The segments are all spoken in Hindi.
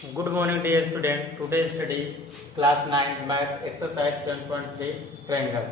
Good morning, dear student. Today study class 9 math exercise 7.3 triangle.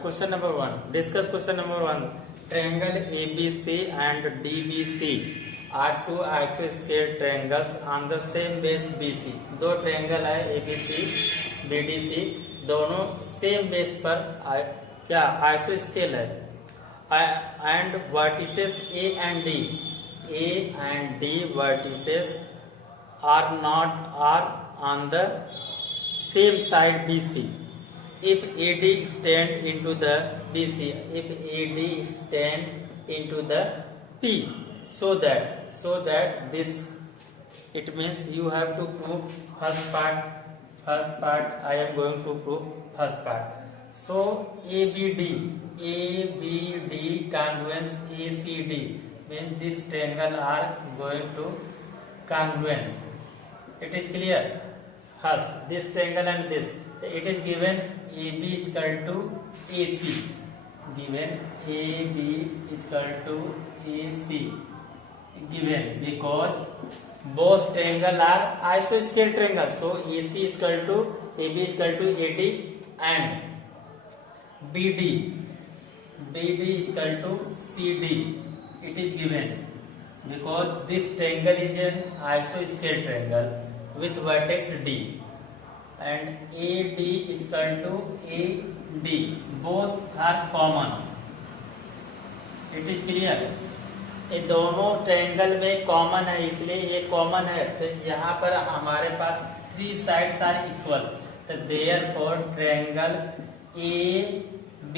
Question number 1. Discuss question number 1. Triangle ABC and DBC are two isosceles triangles on the same base BC. दो ट्रायंगल है ABC, BDC, दोनों सेम बेस पर क्या आइसोस्केल है and vertices A and D. A and D vertices are on the same side BC. If AD stand into the BC, if AD stand into the P, so that this, it means you have to prove first part. I am going to prove first part. So ABD congruence ACD. When this triangle are going to congruence, it is clear. First, this triangle and this, it is given AB is equal to AC. Given AB is equal to AC. Given because both triangle are isosceles triangle. So AC is equal to AB is equal to AD and BD is equal to CD. It is given because this triangle is an isosceles triangle with vertex D and AD is equal to AD. Both are common. It is clear. ये दोनों ट्रायंगल में कॉमन है, इसलिए ये कॉमन है. तो यहाँ पर हमारे पास थ्री साइड्स आर इक्वल. तो therefore triangle ABD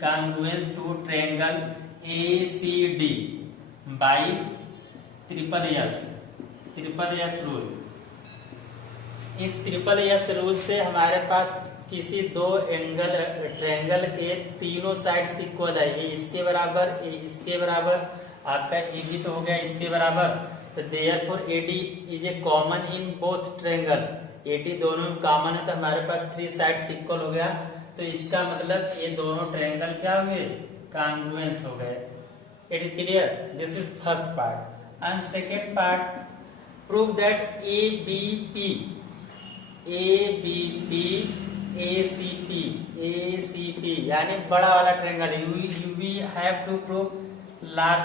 congruence to triangle ACD by triple S rule. इस ट्रिपल एस रूल से हमारे पास किसी दो ट्रायंगल के तीनों साइड्स इक्वल है. ये इसके बराबर, ये इसके बराबर, आपका AB तो हो गया इसके बराबर. तो therefore AD is a common in both triangle. AD दोनों में कॉमन है, तो हमारे पास थ्री साइड्स इक्वल हो गया. तो इसका मतलब ये दोनों ट्रायंगल क्या हुए, कॉन्ग्रुएंस हो गए. It is clear. This is first part. And second part, prove that ABP ACP यानी बड़ा वाला triangle. You we have to prove large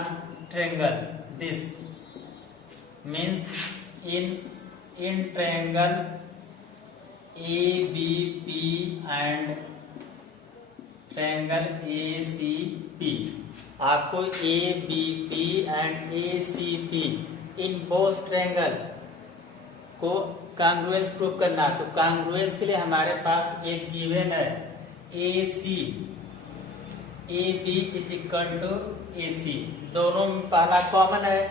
triangle. This means in triangle ABP and triangle ACP, आपको ABP and ACP in both triangle को कॉन्ग्रुएंस प्रूव करना. तो कॉन्ग्रुएंस के लिए हमारे पास एक गिवन है AC, AB is equal to AC. दोनों में पहला कॉमन है.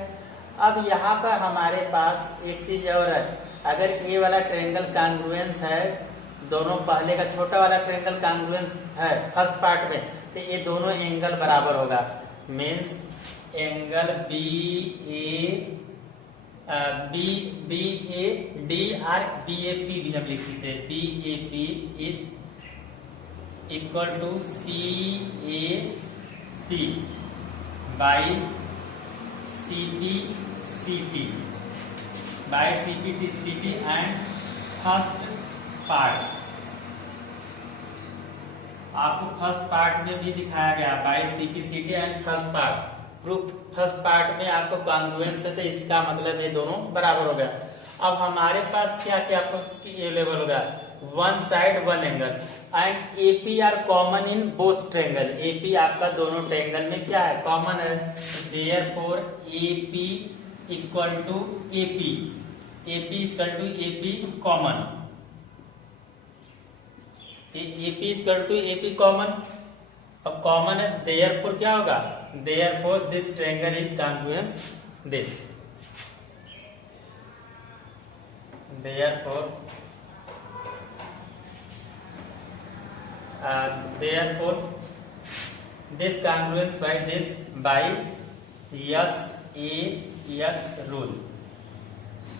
अब यहाँ पर हमारे पास एक चीज और है. अगर ये वाला ट्रायंगल कॉन्ग्रुएंस है, दोनों पहले का छोटा वाला ट्रायंगल कॉन्ग्रुएंस है फर्स्ट पार्ट में, तो ये दोनों एंगल बराबर होगा. मीन्स एंगल BAD और BAP भी हम लिख सकते हैं. BAP is equal to CAP by CPCT and first part. आपको फर्स्ट पार्ट में भी दिखाया गया by CPCT and first part. Proof first part में आपको कॉन्ग्रुएंस है, तो इसका मतलब ये दोनों बराबर हो गया. अब हमारे पास क्या क्या अवेलेबल होगा, one side one angle and AP are common in both triangle. AP आपका दोनों ट्रायंगल में क्या है, कॉमन है. Therefore AP equal to AP equal to AP common. AP equal to AP common. अब कॉमन है, देयरफॉर क्या होगा, therefore this triangle is congruence this. Therefore this congruence by this by SAS rule.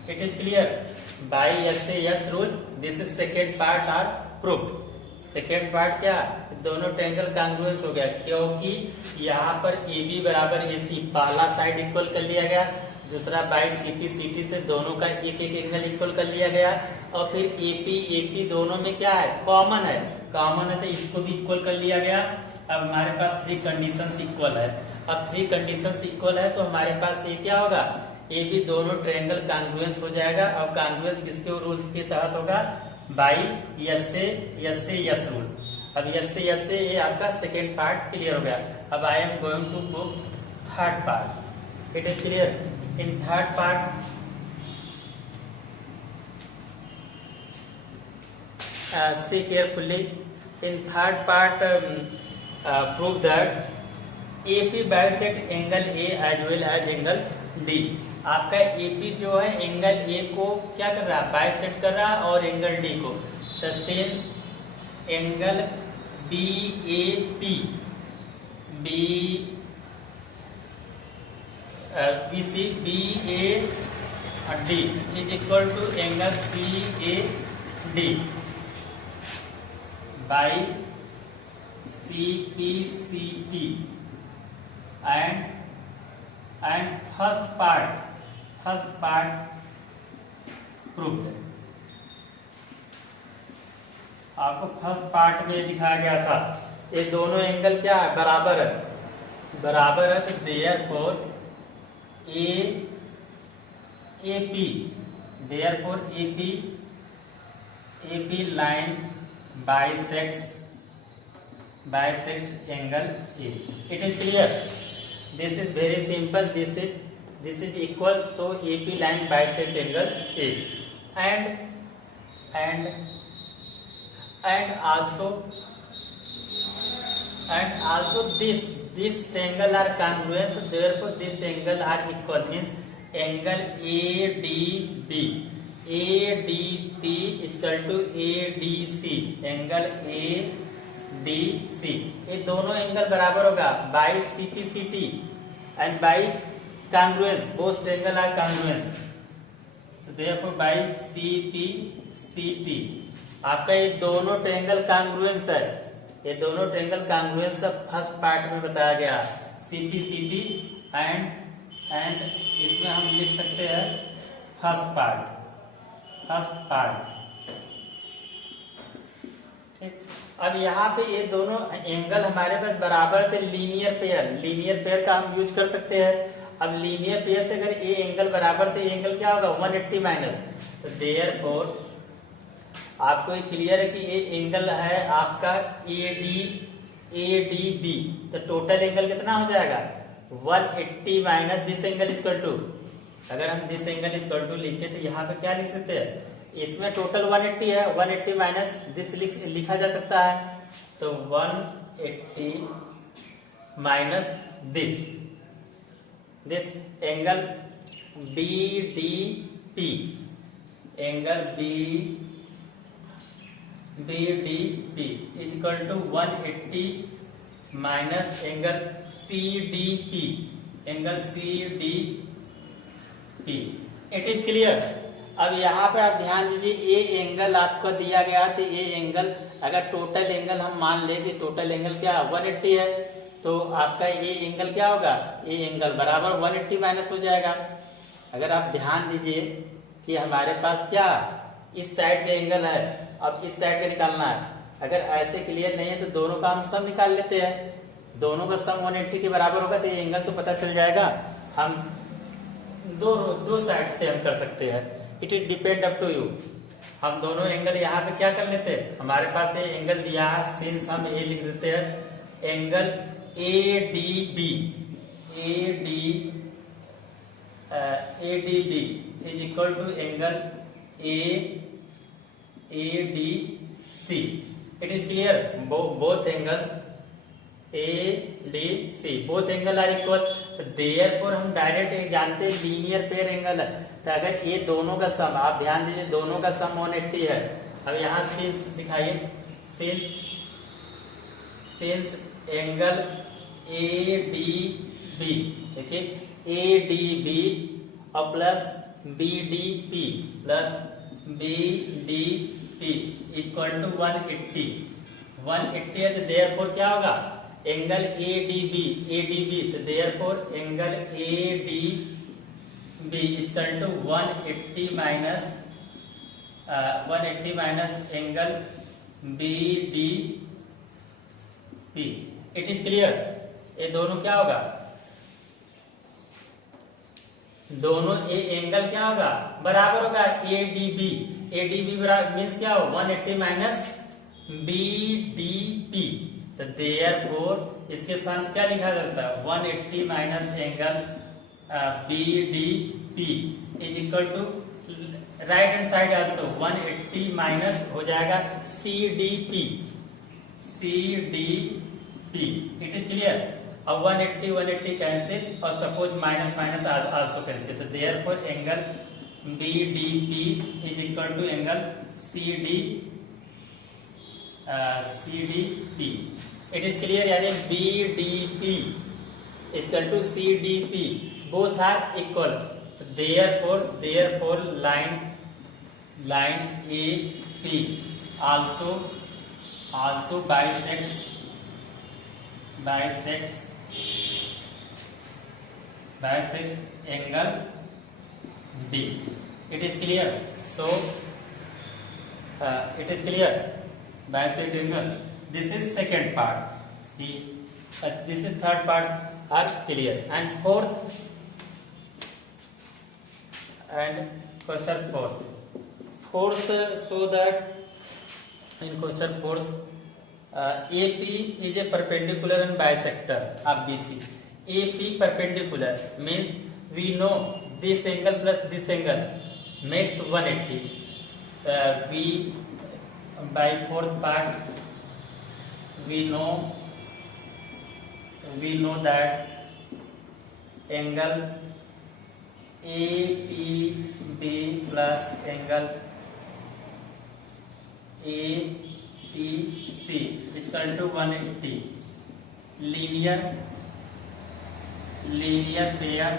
It is clear. By SAS rule, this is second part are proved. Second part क्या, दोनों ट्रायंगल कॉन्ग्रुएंस हो गया क्योंकि यहाँ पर AB बराबर AC पहला साइड इक्वल कर लिया गया, दूसरा बाई सीपी सीटी से दोनों का एक एक एंगल इक्वल कर लिया गया, और फिर एपी एपी दोनों में क्या है, कॉमन है, कॉमन है तो इसको भी इक्वल कर लिया गया। अब हमारे पास थ्री कंडीशंस इक्वल है। अब थ्री कंडीशंस इक्वल है तो हमारे पास ये क्या होगा, ए बी दोनों ट्रायंगल कांग्रुएंस हो जाएगा। और कांग्रुएंस किसके रूल्स के तहत होगा, बाई यस से यस रूल। अब यस से ये आपका सेकेंड पार्ट क्लियर हो गया। अब I am going to prove third part. It is clear. In third part see carefully. In third part, prove that AP bisect angle A as well as angle D. आपका AP जो है एंगल A को क्या कर रहा है, बाइसेक्ट कर रहा है, और एंगल D को। तो since angle BAP BC BAD is equal to angle CAD by CPCT and first part proved। आपको फर्स्ट पार्ट में दिखाया गया था ये दोनों एंगल क्या है, बराबर है, बराबर है। तो therefore AP line bisects angle A. It is clear. This is very simple. This is equal. So AP line bisects angle A. And also this triangle are congruent. Therefore this angle are equal. Means angle ADB is equal to ADC, angle ADC, ये दोनों एंगल बराबर होगा by CPCT and by congruence, both triangle are congruence. तो देयरफॉर बाई CPCT आपका ये दोनों ट्रायंगल कांग्रुएंस है, ये दोनों ट्रायंगल कांग्रुएंस फर्स्ट पार्ट में बताया गया CPCT एंड इसमें हम लिख सकते हैं फर्स्ट पार्ट। ठीक। अब यहाँ पे ये दोनों एंगल हमारे पास बराबर थे, लीनियर पेयर का हम यूज कर सकते हैं। अब लीनियर पेयर से अगर ये एंगल बराबर थे, ये एंगल क्या होगा 180 माइनस। तो देयरफॉर आपको ये क्लियर है कि ये एंगल है आपका ADB। तो टोटल एंगल कितना हो जाएगा 180 minus this angle equal to, अगर हम दिस एंगल इक्वल टू लिखे तो यहाँ पे क्या लिख सकते हैं, इसमें टोटल 180 है, 180 माइनस दिस लिखा जा सकता है। तो 180 minus this angle BDP, angle BDP is equal to 180 minus angle CDP, angle CDP। It is clear. अब यहाँ पे आप ध्यान दीजिए, ये एंगल आपको दिया गया तो ये एंगल अगर टोटल एंगल हम मान ले कि टोटल एंगल क्या 180 है, तो आपका ये एंगल क्या होगा, ये एंगल बराबर 180 माइनस हो जाएगा। अगर आप ध्यान दीजिए कि हमारे पास क्या इस साइड का एंगल है, अब इस साइड का निकालना है। अगर ऐसे क्लियर नहीं है तो दोनों का हम सम निकाल लेते हैं, दोनों का सम 180 के बराबर होगा तो ये एंगल तो पता चल जाएगा। हम दो साइड से हम कर सकते हैं, it is depend up to you. हम दोनों एंगल यहाँ पे क्या कर लेते हैं, हमारे पास ये एंगल दिया है, सिंस हम ये लिख देते हैं angle ADB is equal to angle ADC। It is clear. Both angle ADC both angle are equal. Therefore हम डायरेक्ट जानते हैं लीनियर पेयर एंगल है, तो अगर ये दोनों का सम, आप ध्यान दीजिए दोनों का सम 180 है। अब यहाँ सिंस दिखाइए, सिंस एंगल ADB, देखिए ADB और प्लस BDP इक्वल टू 180 है। तो देयरफॉर क्या होगा, एंगल ADB तो therefore angle ADB B equal to 180 minus angle B D P. It is clear. ये दोनों क्या होगा, दोनों ए एंगल क्या होगा, बराबर होगा A D B. A D B बराबर मीन्स क्या हो, 180 माइनस बी डी पी। तो देयरफॉर इसके स्थान क्या लिखा जाता है, 180 minus angle B D P is equal to right hand side also 180 minus हो जाएगा C D P. It is clear. और 180 कैंसिल और suppose minus minus also cancel. तो therefore angle B D P is equal to angle C D P. It is clear. यानी B D P is equal to C D P, both are equal. Therefore line A P also bisects angle D. It is clear. So it is clear. Bisect angle. This is second part. This is third part are clear. And fourth so that in question fourth, AP is a perpendicular and bisector of BC. AP perpendicular means we know this angle plus this angle makes 180. We by fourth part we know that angle APB plus angle APC is equal to 180 linear pair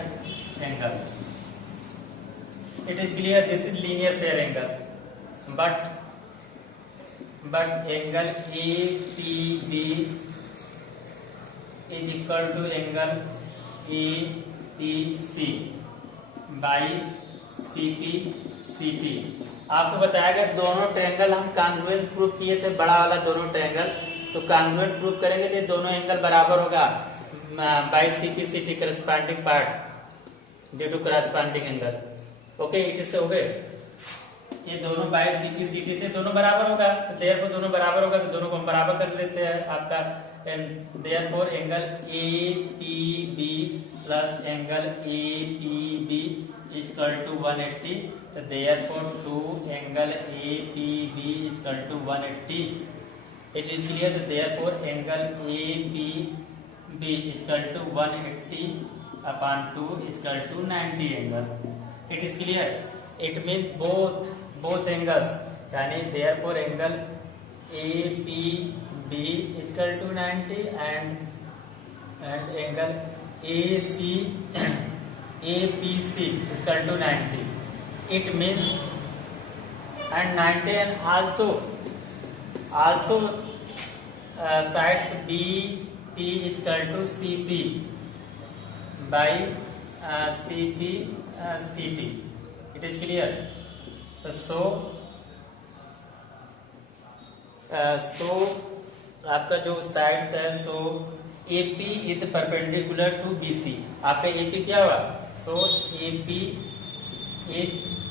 angle. It is clear this is linear pair angle, but angle APB is equal to angle APC by CPCT. आपको बताया गया दोनों ट्रायंगल हम कांग्रुएंट प्रूफ किए थे, बड़ा वाला दोनों ट्रायंगल। तो कांग्रुएंट प्रूफ करेंगे तो दोनों एंगल बराबर होगा by CPCT corresponding part due to corresponding angle. Okay, it से हो गए ये दोनों बाय CPCT से दोनों बराबर होगा। तो देयरफॉर दोनों बराबर होगा तो दोनों को हम बराबर कर लेते हैं। आपका therefore angle APB plus angle APB is equal to 180. So therefore two angle APB is equal to 180. It is clear that therefore angle APB is equal to 180 upon 2 is equal to 90 angle. It is clear. It means both angles. यानी therefore angle APB is equal to 90 and angle APC is equal to 90. It means and 90 and also sides BP is equal to CP by CPCT. It is clear. So आपका जो साइड्स है सो AP is perpendicular to BC. आपका AP क्या हुआ? So AP is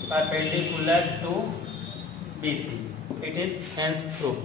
perpendicular to BC. It is hence proved.